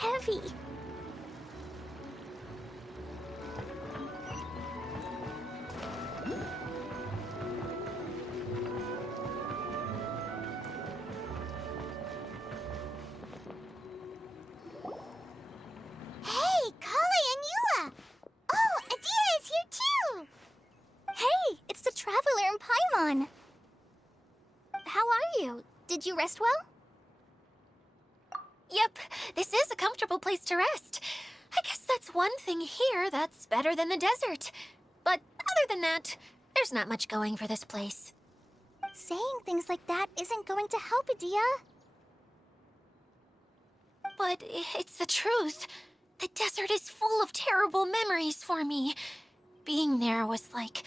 heavy. Hey, Kali and Eula! Oh, Adia is here too! Hey, it's the Traveler and Paimon. How are you? Did you rest well? Yep, this is a comfortable place to rest. I guess that's one thing here that's better than the desert. But other than that, there's not much going for this place. Saying things like that isn't going to help, Adia. But it's the truth. The desert is full of terrible memories for me. Being there was like...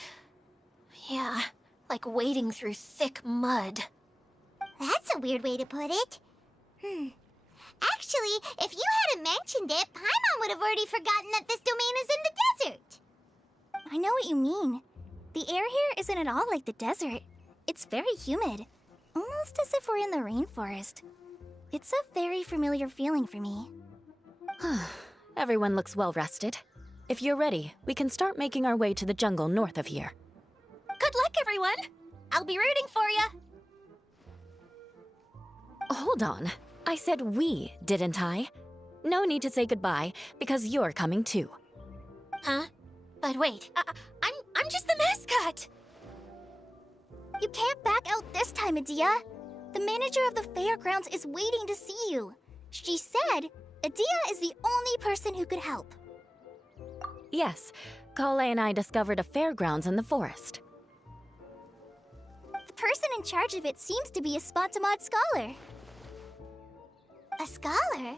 yeah, like wading through thick mud. That's a weird way to put it. Actually, if you hadn't mentioned it, Paimon would have already forgotten that this domain is in the desert. I know what you mean. The air here isn't at all like the desert. It's very humid. Almost as if we're in the rainforest. It's a very familiar feeling for me. Everyone looks well rested. If you're ready, we can start making our way to the jungle north of here. Good luck, everyone! I'll be rooting for you! Hold on. I said we, didn't I? No need to say goodbye, because you're coming too. Huh? But wait, I'm just the mascot! You can't back out this time, Adia. The manager of the fairgrounds is waiting to see you. She said Adia is the only person who could help. Yes, Kale and I discovered a fairgrounds in the forest. The person in charge of it seems to be a Spontamod scholar. A scholar?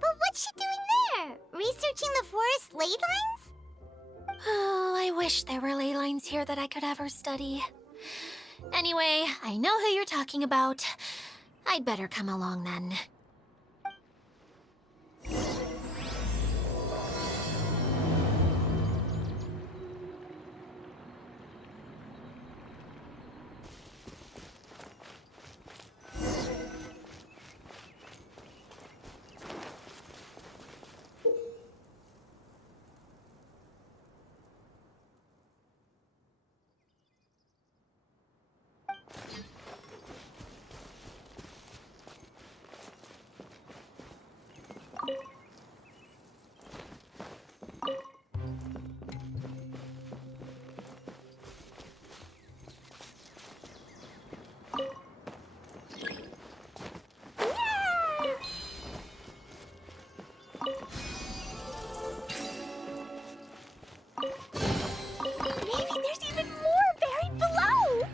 But what's she doing there? Researching the forest ley lines? Oh, I wish there were ley lines here that I could ever study. Anyway, I know who you're talking about. I'd better come along then. Maybe there's even more buried below!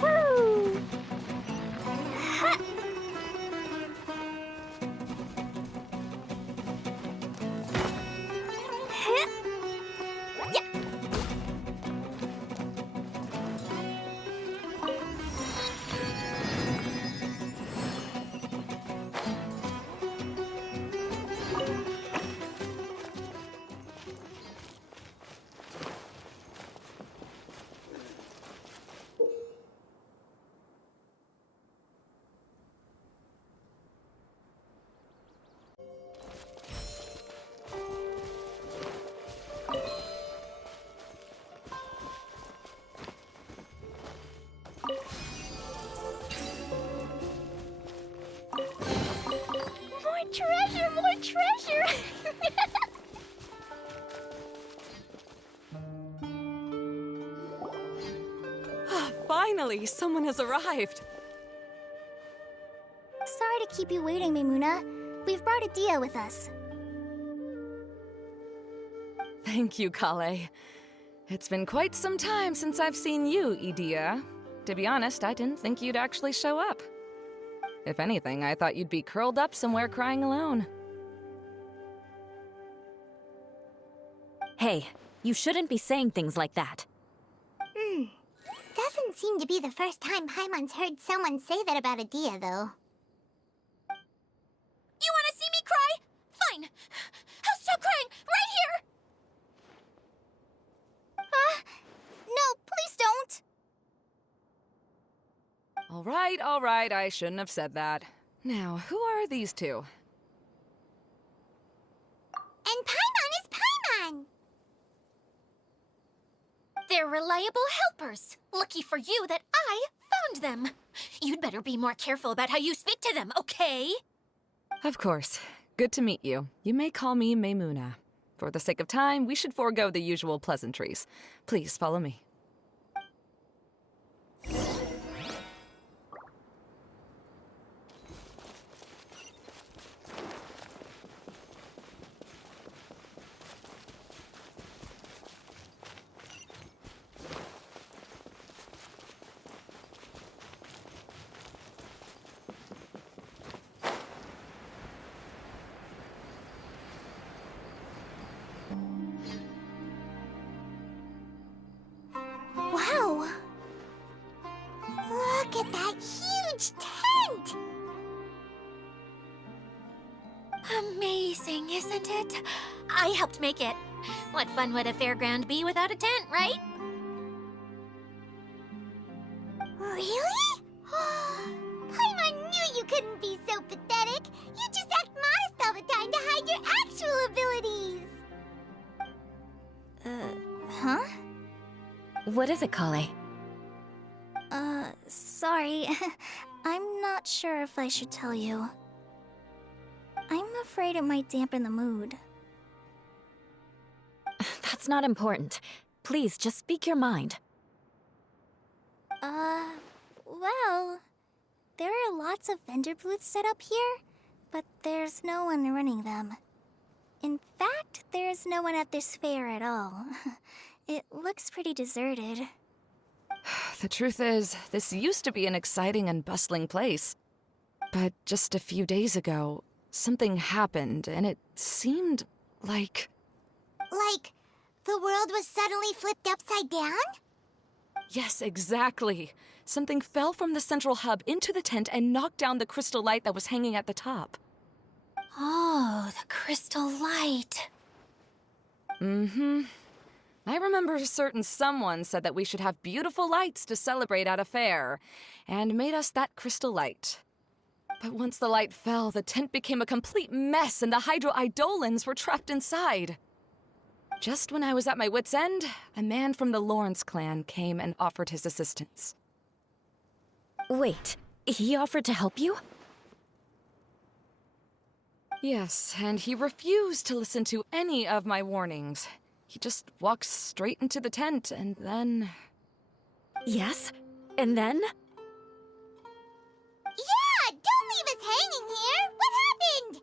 Woo! More treasure! Finally, someone has arrived. Sorry to keep you waiting, Maimuna. We've brought Adia with us. Thank you, Kale. It's been quite some time since I've seen you, Idia. To be honest, I didn't think you'd actually show up. If anything, I thought you'd be curled up somewhere crying alone. Hey, you shouldn't be saying things like that. Doesn't doesn't seem to be the first time Paimon's heard someone say that about Adia, though. You want to see me cry? Fine. I'll stop crying right here. No, please don't! All right, I shouldn't have said that. Now, who are these two? And Paimon is Paimon! They're reliable helpers. Lucky for you that I found them. You'd better be more careful about how you speak to them, okay? Of course. Good to meet you. You may call me Maymuna. For the sake of time, we should forego the usual pleasantries. Please follow me. Wow! Look at that huge tent! Amazing, isn't it? I helped make it. What fun would a fairground be without a tent, right? Really? Paimon knew you couldn't be so pathetic. You just act modest all the time to hide your actual abilities. Huh? What is it, Kale? Sorry. I'm not sure if I should tell you. I'm afraid it might dampen the mood. That's not important. Please, just speak your mind. Well, there are lots of vendor booths set up here, but there's no one running them. In fact, there's no one at this fair at all. It looks pretty deserted. The truth is, this used to be an exciting and bustling place. But just a few days ago, something happened, and it seemed like... Like, the world was suddenly flipped upside down? Yes, exactly. Something fell from the central hub into the tent and knocked down the crystal light that was hanging at the top. Oh, the crystal light. Mm-hmm. I remember a certain someone said that we should have beautiful lights to celebrate at a fair, and made us that crystal light. But once the light fell, the tent became a complete mess and the Hydro-Eidolons were trapped inside. Just when I was at my wit's end, a man from the Lawrence clan came and offered his assistance. Wait, he offered to help you? Yes, and he refused to listen to any of my warnings. He just walked straight into the tent, and then... Yes? And then? Yeah! Don't leave us hanging here! What happened?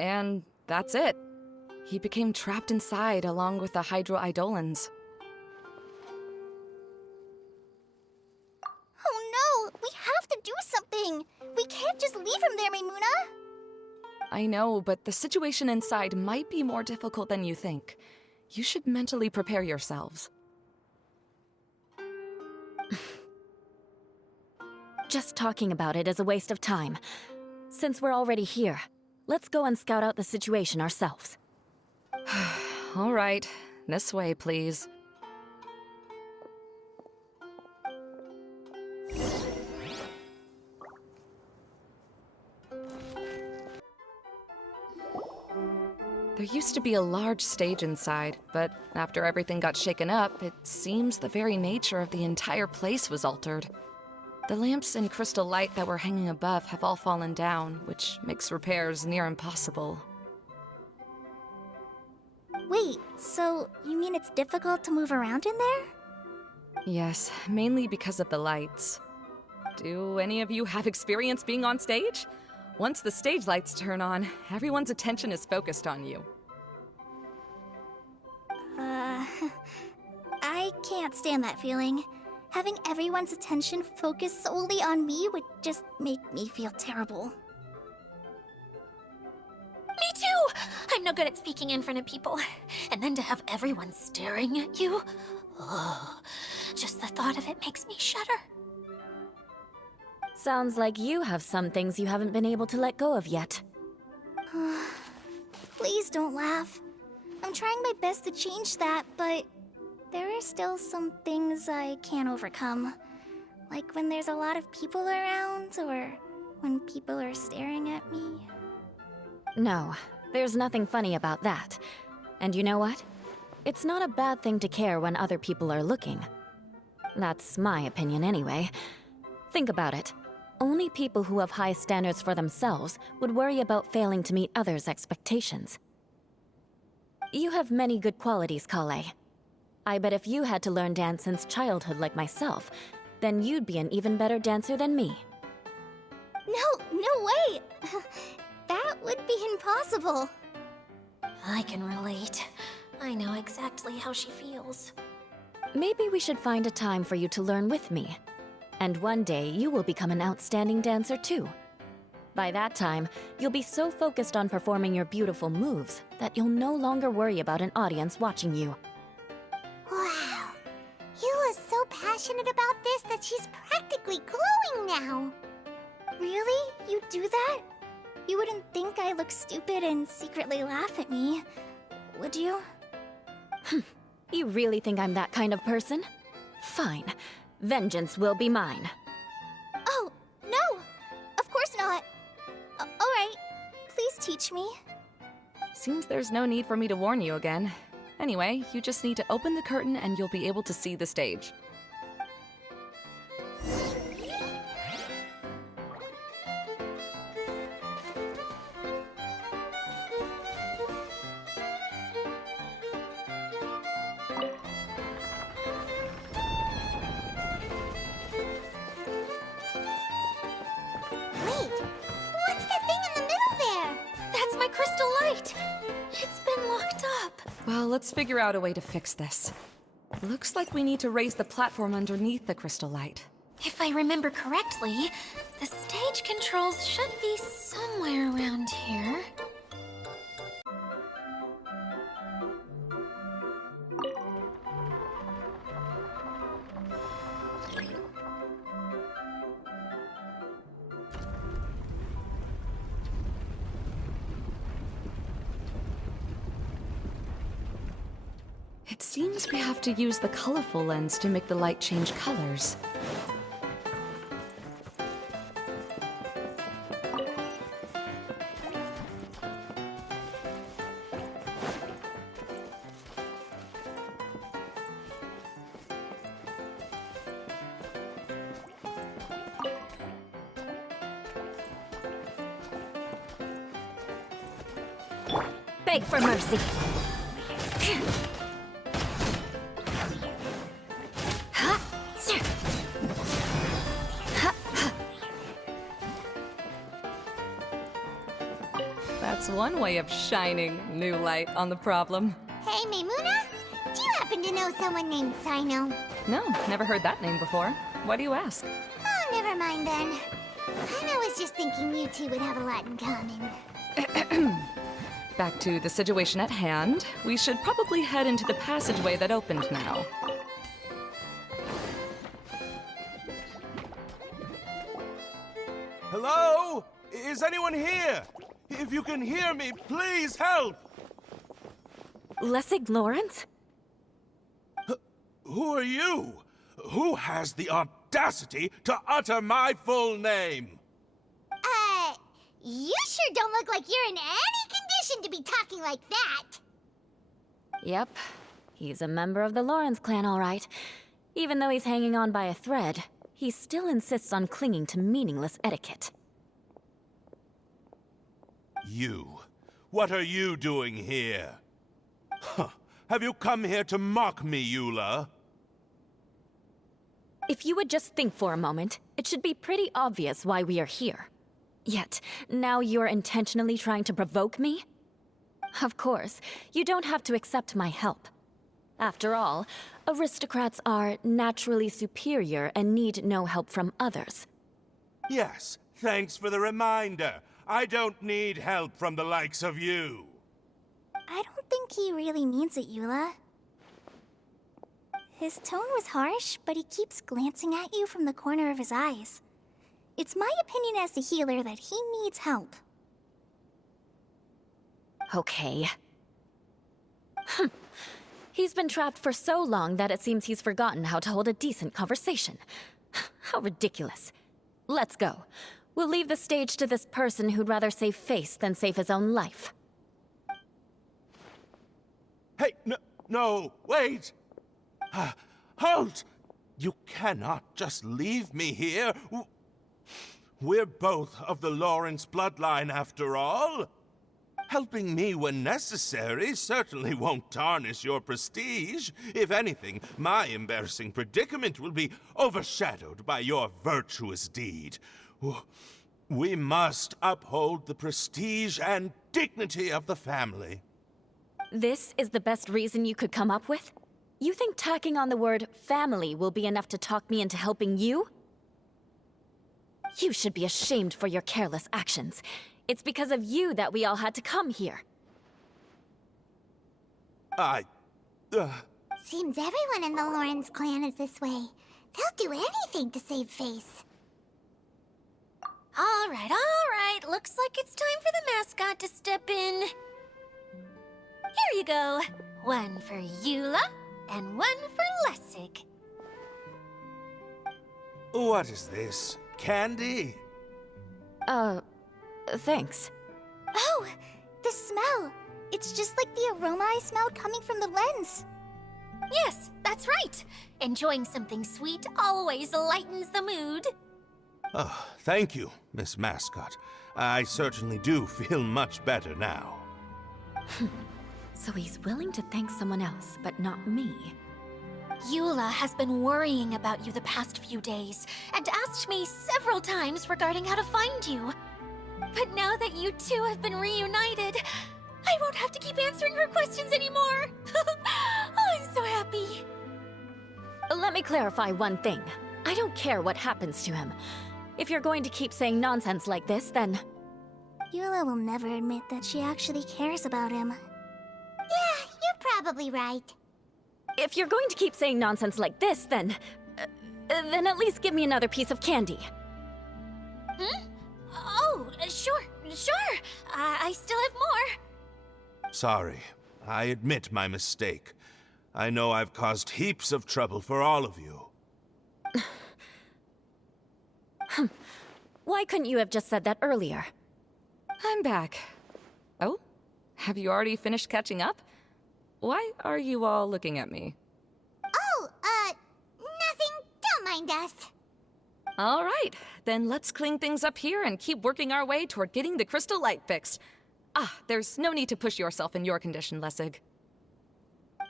And that's it. He became trapped inside along with the Hydro-Eidolons. Oh no! We have to do something! We can't just leave him there, Maymuna! I know, but the situation inside might be more difficult than you think. You should mentally prepare yourselves. Just talking about it is a waste of time. Since we're already here, let's go and scout out the situation ourselves. All right, this way, please. There used to be a large stage inside, but after everything got shaken up, it seems the very nature of the entire place was altered. The lamps and crystal light that were hanging above have all fallen down, which makes repairs near impossible. Wait, so you mean it's difficult to move around in there? Yes, mainly because of the lights. Do any of you have experience being on stage? Once the stage lights turn on, everyone's attention is focused on you. I can't stand that feeling. Having everyone's attention focused solely on me would just make me feel terrible. Me too! I'm no good at speaking in front of people. And then to have everyone staring at you? Oh, just the thought of it makes me shudder. Sounds like you have some things you haven't been able to let go of yet. Please don't laugh. I'm trying my best to change that, but there are still some things I can't overcome. Like when there's a lot of people around, or when people are staring at me. No, there's nothing funny about that. And you know what? It's not a bad thing to care when other people are looking. That's my opinion anyway. Think about it. Only people who have high standards for themselves would worry about failing to meet others' expectations. You have many good qualities, Kale. I bet if you had to learn dance since childhood like myself, then you'd be an even better dancer than me. No way! That would be impossible. I can relate. I know exactly how she feels. Maybe we should find a time for you to learn with me. And one day, you will become an outstanding dancer too. By that time, you'll be so focused on performing your beautiful moves that you'll no longer worry about an audience watching you. Wow. Eula's so passionate about this that she's practically glowing now. Really? You do that? You wouldn't think I look stupid and secretly laugh at me, would you? You really think I'm that kind of person? Fine. Vengeance will be mine. Oh, no! Of course not. Alright, please teach me. Seems there's no need for me to warn you again. Anyway, you just need to open the curtain and you'll be able to see the stage. Wait, what's that thing in the middle there? That's my crystal light! It's been locked up. Well, let's figure out a way to fix this. Looks like we need to raise the platform underneath the crystal light. If I remember correctly, the stage controls should be somewhere around here. It seems we have to use the colorful lens to make the light change colors. Beg for mercy. That's one way of shining new light on the problem. Hey, Maimuna? Do you happen to know someone named Sino? No, never heard that name before. Why do you ask? Oh, never mind then. I was just thinking you two would have a lot in common. Back to the situation at hand. We should probably head into the passageway that opened now. Hello? Is anyone here? If you can hear me, please help! Lessig Lawrence? Who are you? Who has the audacity to utter my full name? You sure don't look like you're in any condition to be talking like that. Yep. He's a member of the Lawrence clan, all right. Even though he's hanging on by a thread, he still insists on clinging to meaningless etiquette. You. What are you doing here? Huh. Have you come here to mock me, Eula? If you would just think for a moment, it should be pretty obvious why we are here. Yet, now you're intentionally trying to provoke me? Of course, you don't have to accept my help. After all, aristocrats are naturally superior and need no help from others. Yes, thanks for the reminder. I don't need help from the likes of you. I don't think he really means it, Eula. His tone was harsh, but he keeps glancing at you from the corner of his eyes. It's my opinion as the healer that he needs help. Okay. He's been trapped for so long that it seems he's forgotten how to hold a decent conversation. How ridiculous. Let's go. We'll leave the stage to this person who'd rather save face than save his own life. Hey, no, wait! Halt! You cannot just leave me here. We're both of the Lawrence bloodline, after all. Helping me when necessary certainly won't tarnish your prestige. If anything, my embarrassing predicament will be overshadowed by your virtuous deed. We must uphold the prestige and dignity of the family. This is the best reason you could come up with? You think tacking on the word family will be enough to talk me into helping you? You should be ashamed for your careless actions. It's because of you that we all had to come here. Seems everyone in the Lawrence clan is this way. They'll do anything to save face. All right. Looks like it's time for the mascot to step in. Here you go. One for Eula, and one for Lessig. What is this? Candy? Thanks. Oh, the smell! It's just like the aroma I smelled coming from the lens. Yes, that's right. Enjoying something sweet always lightens the mood. Oh, thank you, Miss Mascot. I certainly do feel much better now. So he's willing to thank someone else, but not me. Eula has been worrying about you the past few days, and asked me several times regarding how to find you. But now that you two have been reunited, I won't have to keep answering her questions anymore. Oh, I'm so happy. Let me clarify one thing. I don't care what happens to him. If you're going to keep saying nonsense like this, then... Eula will never admit that she actually cares about him. Yeah, you're probably right. If you're going to keep saying nonsense like this, then at least give me another piece of candy. Oh, sure. I still have more. Sorry. I admit my mistake. I know I've caused heaps of trouble for all of you. Why couldn't you have just said that earlier? I'm back. Oh? Have you already finished catching up? Why are you all looking at me? Oh, nothing. Don't mind us. All right, then let's clean things up here and keep working our way toward getting the crystal light fixed. There's no need to push yourself in your condition, Lessig.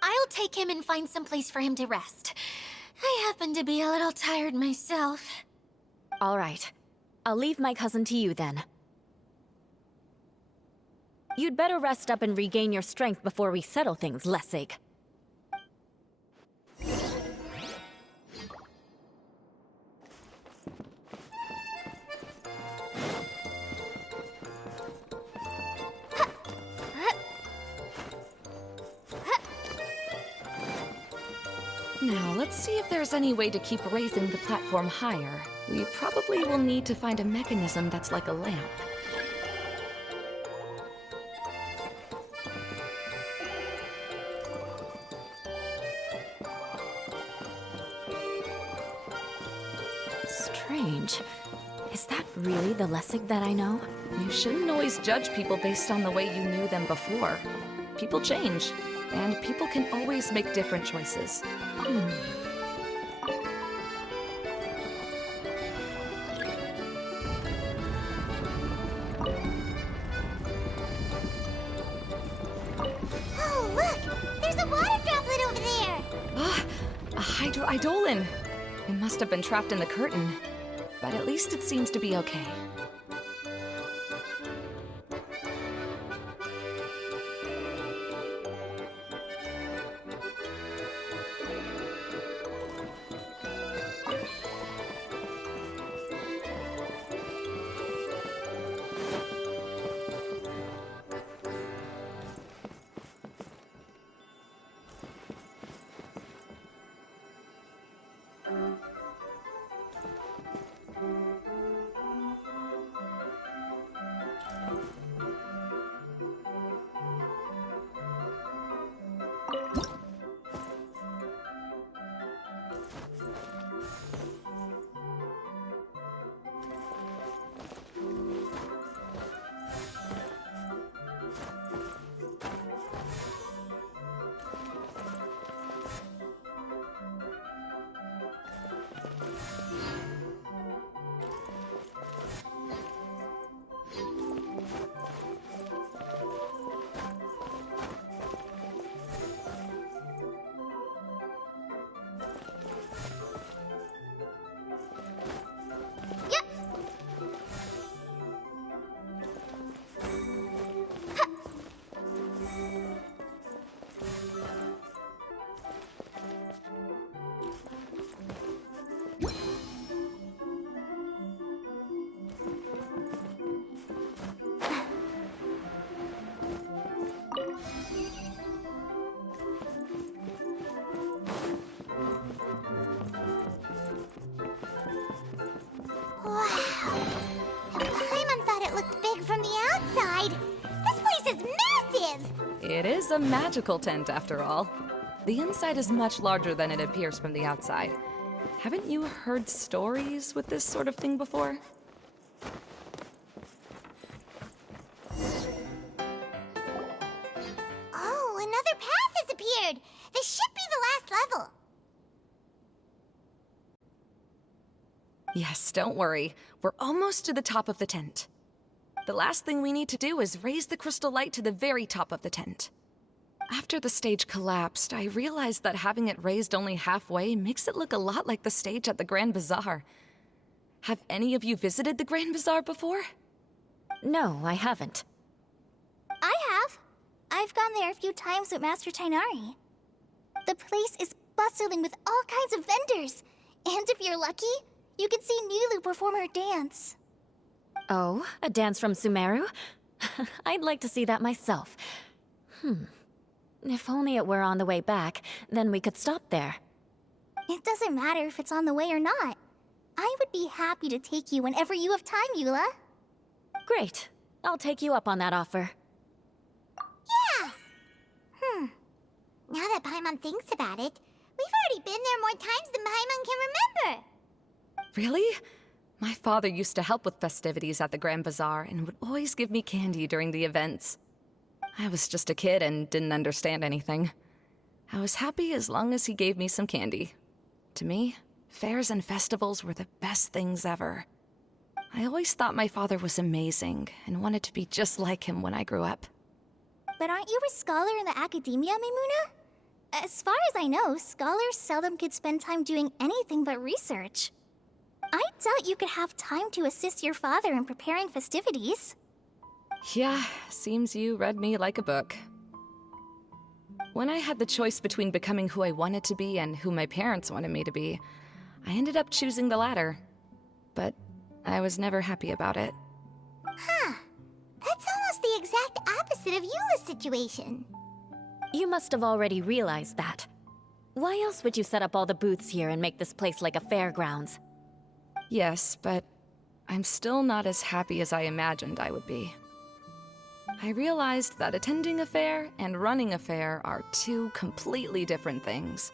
I'll take him and find some place for him to rest. I happen to be a little tired myself. All right. I'll leave my cousin to you then. You'd better rest up and regain your strength before we settle things, Lessig. Now, let's see if there's any way to keep raising the platform higher. We probably will need to find a mechanism that's like a lamp. Strange. Is that really the Lessig that I know? You shouldn't always judge people based on the way you knew them before. People change, and people can always make different choices. Oh, look! There's a water droplet over there! A hydroidolin! It must have been trapped in the curtain. But at least it seems to be okay. From the outside. This place is massive! It is a magical tent, after all. The inside is much larger than it appears from the outside. Haven't you heard stories with this sort of thing before? Oh, another path has appeared! This should be the last level. Yes, don't worry. We're almost to the top of the tent. The last thing we need to do is raise the crystal light to the very top of the tent. After the stage collapsed, I realized that having it raised only halfway makes it look a lot like the stage at the Grand Bazaar. Have any of you visited the Grand Bazaar before? No, I haven't. I have. I've gone there a few times with Master Tainari. The place is bustling with all kinds of vendors. And if you're lucky, you can see Nilu perform her dance. Oh, a dance from Sumeru? I'd like to see that myself. If only it were on the way back, then we could stop there. It doesn't matter if it's on the way or not. I would be happy to take you whenever you have time, Eula. Great. I'll take you up on that offer. Yeah! Now that Paimon thinks about it, we've already been there more times than Paimon can remember. Really? My father used to help with festivities at the Grand Bazaar and would always give me candy during the events. I was just a kid and didn't understand anything. I was happy as long as he gave me some candy. To me, fairs and festivals were the best things ever. I always thought my father was amazing and wanted to be just like him when I grew up. But aren't you a scholar in the academia, Maimuna? As far as I know, scholars seldom could spend time doing anything but research. I doubt you could have time to assist your father in preparing festivities. Yeah, seems you read me like a book. When I had the choice between becoming who I wanted to be and who my parents wanted me to be, I ended up choosing the latter. But I was never happy about it. Huh. That's almost the exact opposite of Eula's situation. You must have already realized that. Why else would you set up all the booths here and make this place like a fairgrounds? Yes, but I'm still not as happy as I imagined I would be. I realized that attending a fair and running a fair are two completely different things.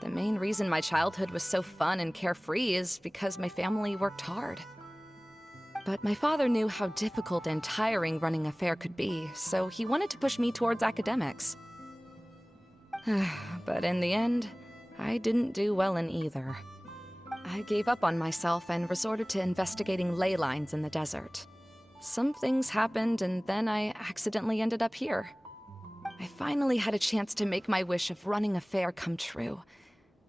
The main reason my childhood was so fun and carefree is because my family worked hard. But my father knew how difficult and tiring running a fair could be, so he wanted to push me towards academics. But in the end, I didn't do well in either. I gave up on myself and resorted to investigating ley lines in the desert. Some things happened, and then I accidentally ended up here. I finally had a chance to make my wish of running a fair come true.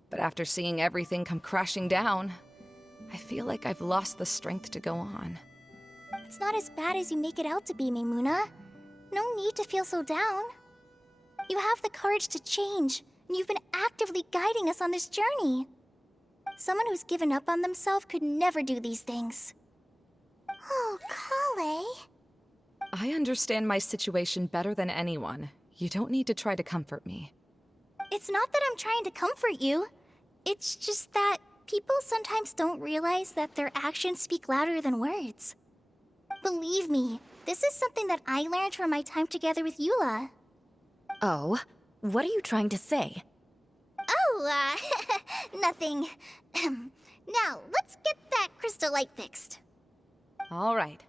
But after seeing everything come crashing down, I feel like I've lost the strength to go on. It's not as bad as you make it out to be, Maimuna. No need to feel so down. You have the courage to change, and you've been actively guiding us on this journey. Someone who's given up on themselves could never do these things. Oh, Kale. I understand my situation better than anyone. You don't need to try to comfort me. It's not that I'm trying to comfort you. It's just that people sometimes don't realize that their actions speak louder than words. Believe me, this is something that I learned from my time together with Eula. Oh? What are you trying to say? Oh, nothing. Now, let's get that crystal light fixed. All right.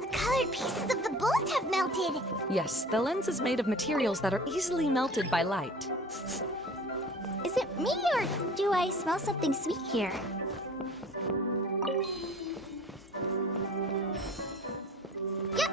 The colored pieces of the bullet have melted. Yes, the lens is made of materials that are easily melted by light. Is it me, or do I smell something sweet here? Yep.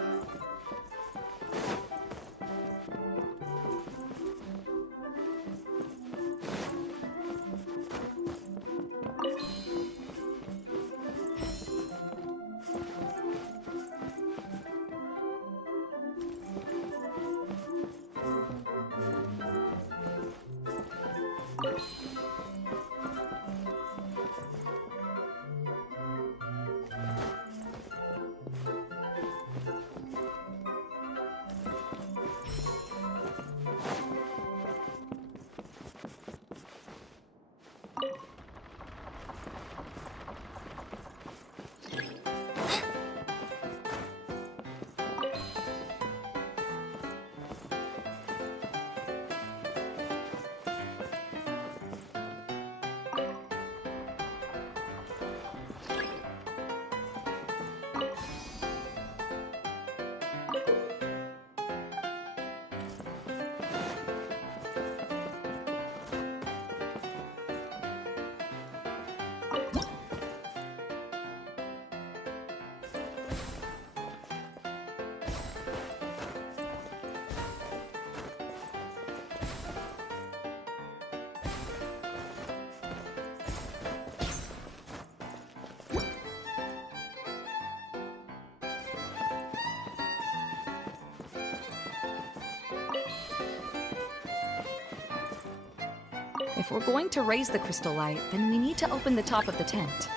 If we're going to raise the crystal light, then we need to open the top of the tent.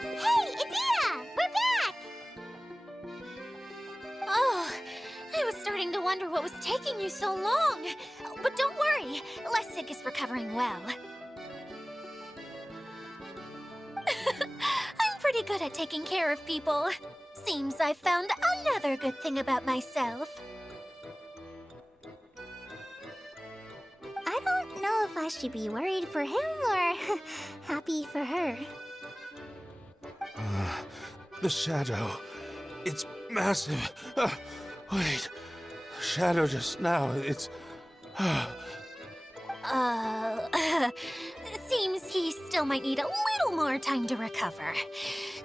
Hey, Idea! We're back! Oh, I was starting to wonder what was taking you so long. But don't worry, Lessig is recovering well. I'm pretty good at taking care of people. Seems I've found another good thing about myself. I don't know if I should be worried for him or happy for her. The shadow. It's massive. Wait. The shadow just now. It's. Seems he still might need a little more time to recover.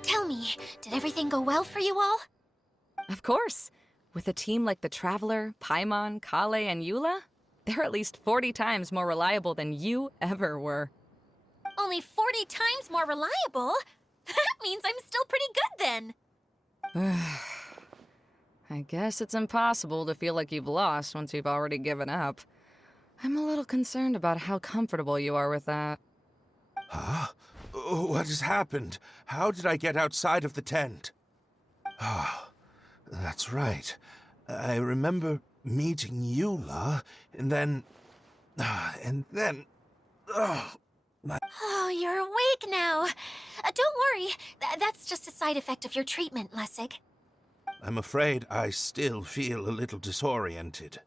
Tell me, did everything go well for you all? Of course. With a team like the Traveler, Paimon, Kale, and Eula, they're at least 40 times more reliable than you ever were. Only 40 times more reliable? That means I'm still pretty good then. I guess it's impossible to feel like you've lost once you've already given up. I'm a little concerned about how comfortable you are with that. Huh? What has happened? How did I get outside of the tent? Ah, that's right. I remember meeting Eula, and then... Oh, you're awake now. Don't worry. That's just a side effect of your treatment, Lessig. I'm afraid I still feel a little disoriented.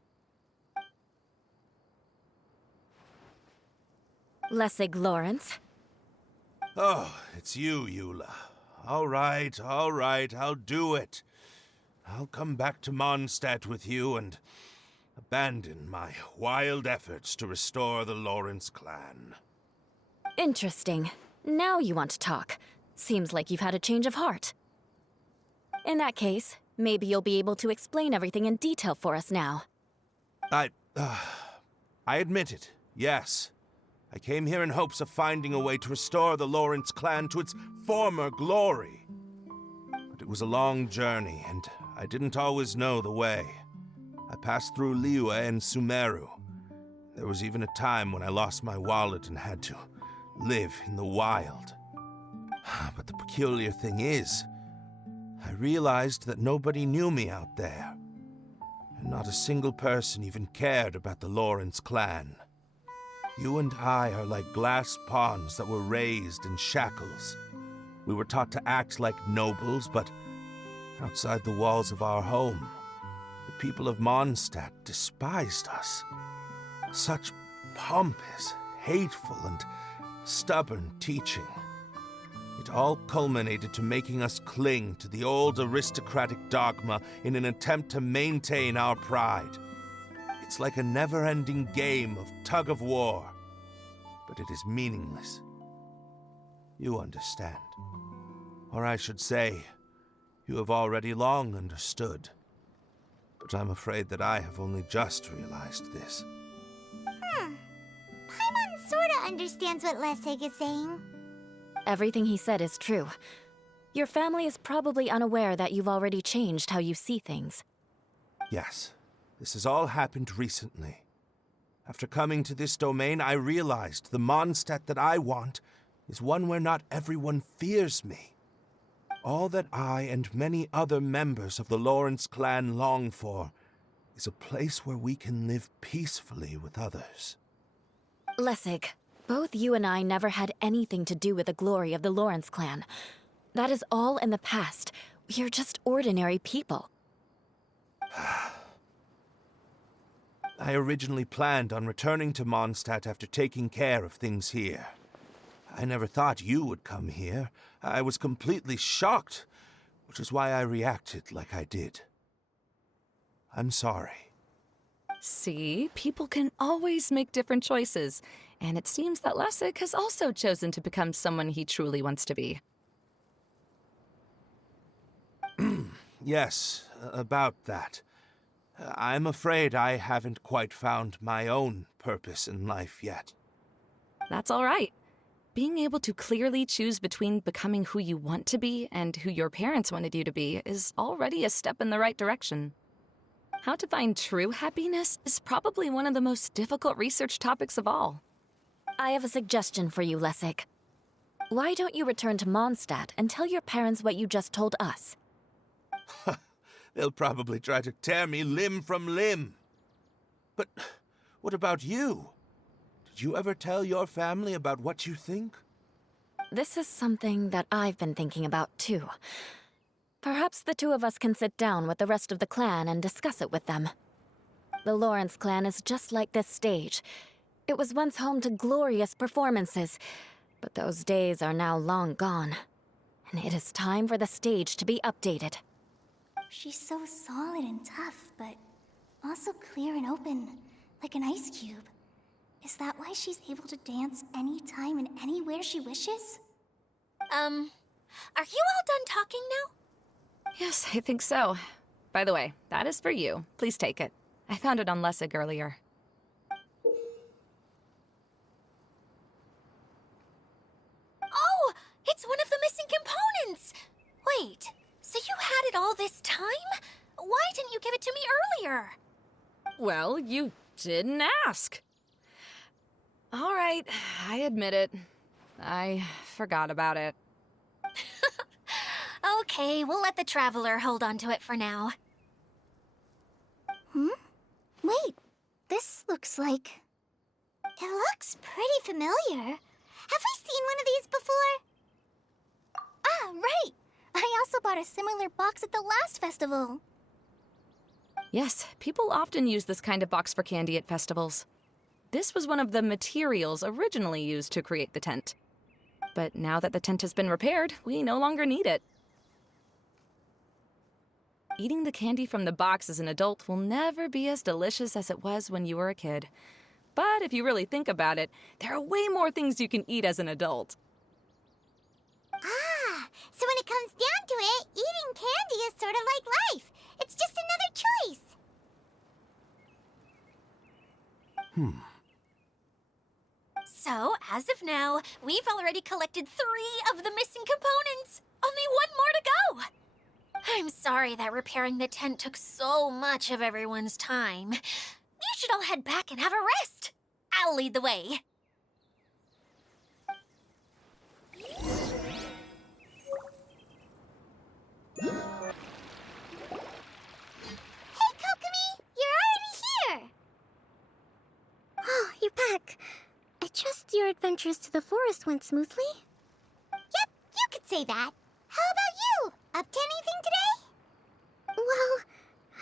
Lessig Lawrence. Oh, it's you, Eula. All right, I'll do it. I'll come back to Mondstadt with you and abandon my wild efforts to restore the Lawrence clan. Interesting. Now you want to talk. Seems like you've had a change of heart. In that case, maybe you'll be able to explain everything in detail for us now. I admit it, yes. I came here in hopes of finding a way to restore the Lawrence clan to its former glory. But it was a long journey, and I didn't always know the way. I passed through Liyue and Sumeru. There was even a time when I lost my wallet and had to live in the wild. But the peculiar thing is, I realized that nobody knew me out there. And not a single person even cared about the Lawrence clan. You and I are like glass pawns that were raised in shackles. We were taught to act like nobles, but outside the walls of our home, the people of Mondstadt despised us. Such pompous, hateful, and stubborn teaching. It all culminated to making us cling to the old aristocratic dogma in an attempt to maintain our pride. It's like a never-ending game of tug-of-war, but it is meaningless. You understand. Or I should say, you have already long understood. But I'm afraid that I have only just realized this. Paimon sorta understands what Lessig is saying. Everything he said is true. Your family is probably unaware that you've already changed how you see things. Yes, this has all happened recently. After coming to this domain, I realized the Mondstadt that I want is one where not everyone fears me. All that I and many other members of the Lawrence clan long for is a place where we can live peacefully with others. Lessig, both you and I never had anything to do with the glory of the Lawrence clan. That is all in the past. We are just ordinary people. I originally planned on returning to Mondstadt after taking care of things here. I never thought you would come here. I was completely shocked, which is why I reacted like I did. I'm sorry. See, people can always make different choices, and it seems that Lessig has also chosen to become someone he truly wants to be. Yes, about that. I'm afraid I haven't quite found my own purpose in life yet. That's all right. Being able to clearly choose between becoming who you want to be and who your parents wanted you to be is already a step in the right direction. How to find true happiness is probably one of the most difficult research topics of all. I have a suggestion for you, Lessig. Why don't you return to Mondstadt and tell your parents what you just told us? They'll probably try to tear me limb from limb. But what about you? Did you ever tell your family about what you think? This is something that I've been thinking about, too. Perhaps the two of us can sit down with the rest of the clan and discuss it with them. The Lawrence clan is just like this stage. It was once home to glorious performances, but those days are now long gone. And it is time for the stage to be updated. She's so solid and tough, but also clear and open, like an ice cube. Is that why she's able to dance anytime and anywhere she wishes? Are you all done talking now? Yes, I think so. By the way, that is for you. Please take it. I found it on Lessig earlier. Oh, it's one of the missing components! Wait, so you had it all this time? Why didn't you give it to me earlier? Well, you didn't ask. All right, I admit it. I forgot about it. Okay, we'll let the Traveler hold on to it for now. Wait, this looks like... It looks pretty familiar. Have we seen one of these before? Ah, right! I also bought a similar box at the last festival. Yes, people often use this kind of box for candy at festivals. This was one of the materials originally used to create the tent. But now that the tent has been repaired, we no longer need it. Eating the candy from the box as an adult will never be as delicious as it was when you were a kid. But if you really think about it, there are way more things you can eat as an adult. Ah, so when it comes down to it, eating candy is sort of like life. It's just another choice. So, as of now, we've already collected 3 of the missing components. Only 1 more to go. I'm sorry that repairing the tent took so much of everyone's time. You should all head back and have a rest. I'll lead the way. Hey, Kokomi, you're already here. Oh, you're back. I trust your adventures to the forest went smoothly? Yep, you could say that. How about you? Up to anything today? Well,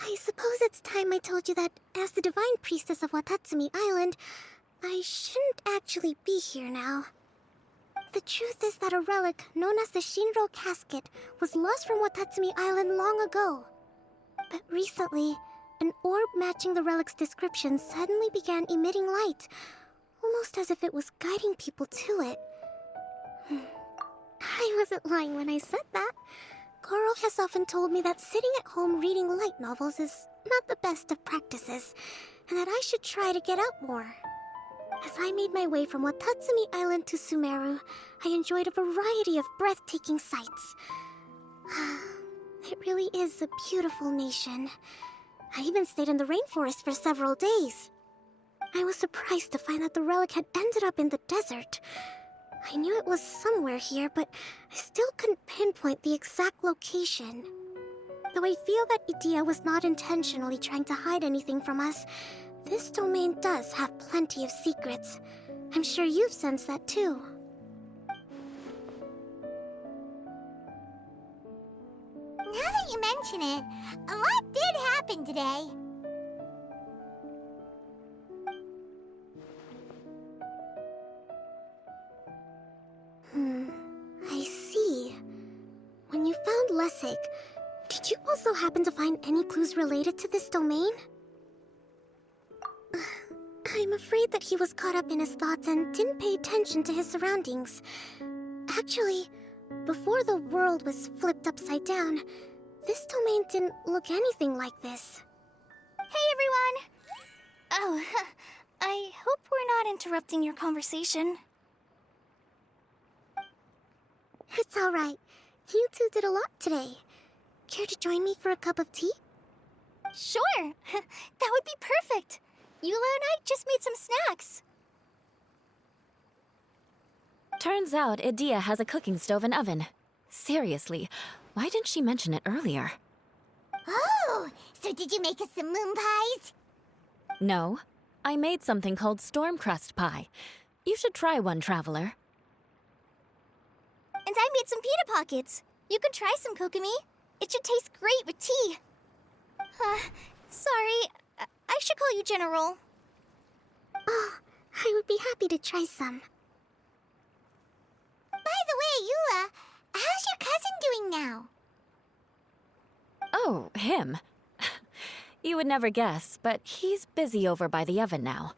I suppose it's time I told you that as the divine priestess of Watatsumi Island, I shouldn't actually be here now. The truth is that a relic known as the Shinro Casket was lost from Watatsumi Island long ago. But recently, an orb matching the relic's description suddenly began emitting light, almost as if it was guiding people to it. I wasn't lying when I said that. Goro has often told me that sitting at home reading light novels is not the best of practices, and that I should try to get out more. As I made my way from Watatsumi Island to Sumeru, I enjoyed a variety of breathtaking sights. It really is a beautiful nation. I even stayed in the rainforest for several days. I was surprised to find that the relic had ended up in the desert. I knew it was somewhere here, but I still couldn't pinpoint the exact location. Though I feel that Idia was not intentionally trying to hide anything from us, this domain does have plenty of secrets. I'm sure you've sensed that too. Now that you mention it, a lot did happen today. I see. When you found Lessig, did you also happen to find any clues related to this domain? I'm afraid that he was caught up in his thoughts and didn't pay attention to his surroundings. Actually, before the world was flipped upside down, this domain didn't look anything like this. Hey, everyone! Oh, I hope we're not interrupting your conversation. It's alright. You two did a lot today. Care to join me for a cup of tea? Sure! That would be perfect! Eula and I just made some snacks. Turns out Idia has a cooking stove and oven. Seriously, why didn't she mention it earlier? Oh, so did you make us some moon pies? No, I made something called storm crust pie. You should try one, Traveler. And I made some pita pockets. You could try some, Kokomi. It should taste great with tea. Sorry, I should call you General. Oh, I would be happy to try some. By the way, Eula, how's your cousin doing now? Oh, him. You would never guess, but he's busy over by the oven now.